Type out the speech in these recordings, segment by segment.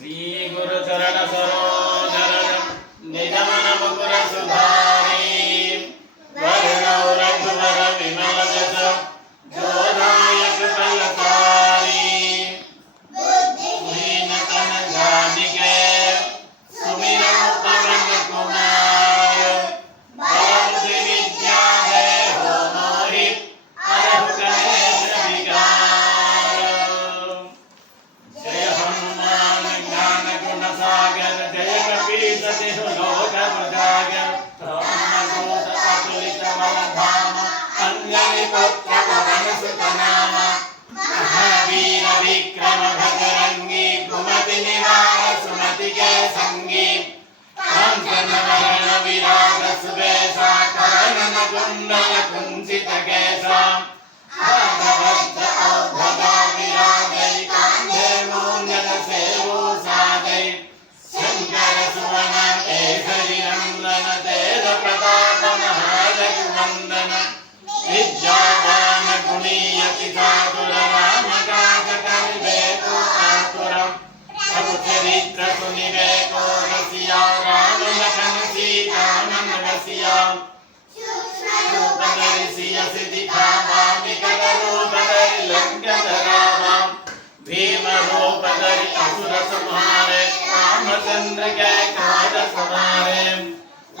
श्री गुरु चरण सरोज निज मन मुकुर सुधारी वरुण रघुवर विमल जस जो दायक फलकारी बुद्धिहीन तन जानिके सुमिरौ पवन कुमार बल विद्या देहो मोहि अरहु कलेश विकार जय हनुमान ज्ञान गुण सागर जय कपीस तिहु लोक उजागर ब्रह्मदूत अतुलित बल धाम अंजनी पुत्र पवन सुत नाम महावीर विक्रम भजरंगी कुमति निवार सुमति के संगी कांचन वरण विराज सुबेसा कानन कुंडल कुंचित केसा भगवत औभगा विराजै कांधे मूंजन सेवु साजै शंकर सुवन केसरी नंदन तेज प्रताप महाजगवंदन विद्यावान गुणीयति चातुर राम काज करिबे को आतुर प्रभु चरित्र सुनिबे को रसिया राम लखन सीता मन बसिया रूप धरि सिय दिखावा विकट रूप धरि लंक जरावा भीम रूप धरि असुर संहारे रामचंद्र के काज सवारे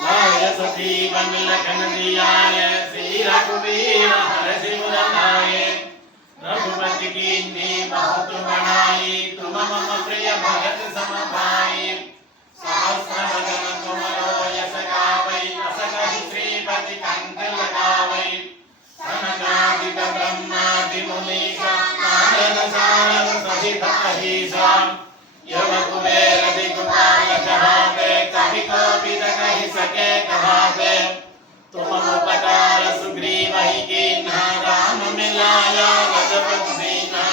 लाय सजीवन लखन जियाए श्री रघुवीर हरषि उर लाए रघुपति कीन्ही बहुत बड़ाई तुम मम प्रिय भरत सम भाई सहस्र वदन तुमरो यश गावै अस कहि श्रीपति कंठ लगावै सनकादिक ब्रह्मादि मुनीसा नारद सारद सहित अहिसा यम कुबेर दिगपाल कहाते कवि कोविद कहि सके कहाते तुम उपकार सुग्रीव ही कीन्हा राम मिलाया रघुपति दीना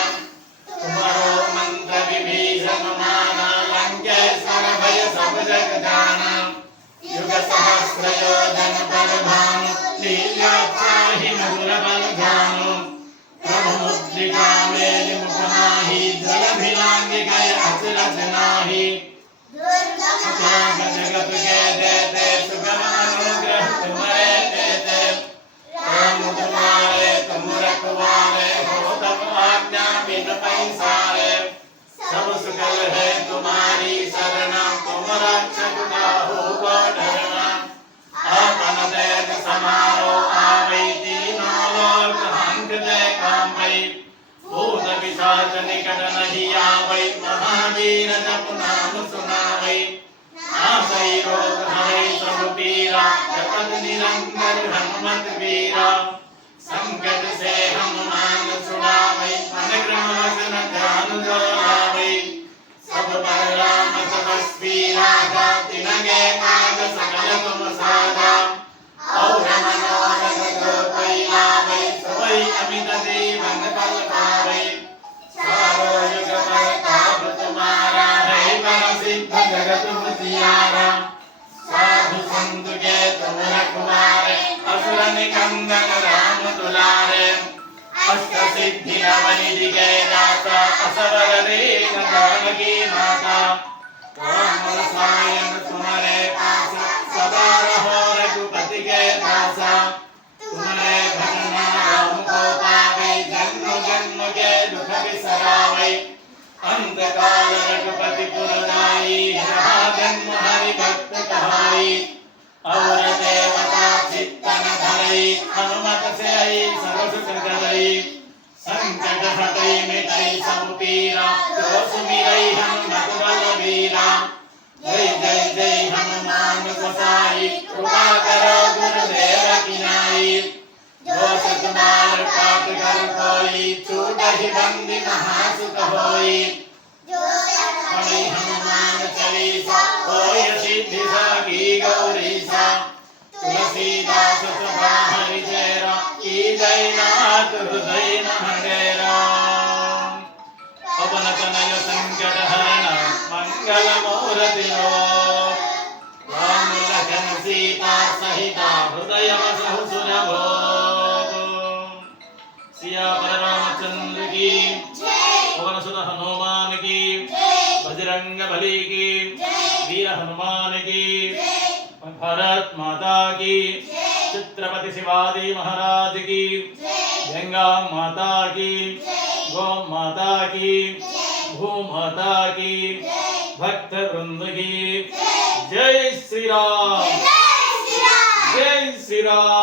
तुम्हारो मंत्र विभीषण माना लंकेश्वर भय सब जग जाना युग सहस्र योजन पर भानु लीला पाहि मधुर बल जानु प्रभु मुद्रिका मेलि मुख माहि जल भिलांग गए अचरज नाहि अकाश जगत के देते सुगम अनुग्रह तुम्हारे देते राम तुम्हारे तुम रखवारे हो तब आज्ञा बिन पैसारे सब सुकल है तुम्हारी शरणा तुम रक्षक काहू को डरना आपन तेज समारो आवै तीनों लोक हांकते कांपै भूत पिशाच निकट नहीं आवै महावीर जप नाम सुनावै आसै रोग हरै सब पीरा जपत निरंतर हनुमत वीरा संकट से हनुमान छुड़ावै मन क्रम वचन ध्यान जो लावै सब पर राम तपस्वी राजा तिनके काज सकल तुम साजा और मनोरथ जो कोई लावै सोई अमित जीवन फल पावै चारों युग परताप तुम्हारा है परसिद्ध जगत उजियारा साधु संत के तुम रखवारे असुर निकंदन राम दुलारे अष्ट सिद्धि नवनिधि के दाता असवर दीन जानकी माता राम रसायन तुम्हारे पास सदा रहो रघुपति के दासा तुम्हारे भजन राम को पावे जन्म जन्म के दुख बिसरावे अंत काल रघुपति पुर जाई जहाँ जन्म हरि भक्त कहाई और देवता चित्तन धरई हनुमत से आई सर्व सुख करई संकट हटई मिटई सब पीरा जो सुमिरई हनुमत बलवीरा जय जय जय हनुमान गोसाई कृपा करो गुरुदेव की नाई जो सतबार पाठ कर कोई छूटहि बंदी महासुख होई पढ़ी हनुमान चालीसा होय सिद्धि सागी गौरीसा तुलसीदास सदा हरि चेरा की जय नाथ हृदय न डेरा पवन तनय संकट हरण मंगल मूर्ति राम लखन सीता सहिता हृदय बसहु सुर भोग सिया पर रामचंद्र की पवन सुत हनुमान की बजरंग बली की, वीर हनुमान की, भारत माता की, छत्रपति शिवाजी महाराज की, गंगा माता की, गौ माता की, भू माता की, भक्त वृंद की, जय श्री राम, जय श्री राम।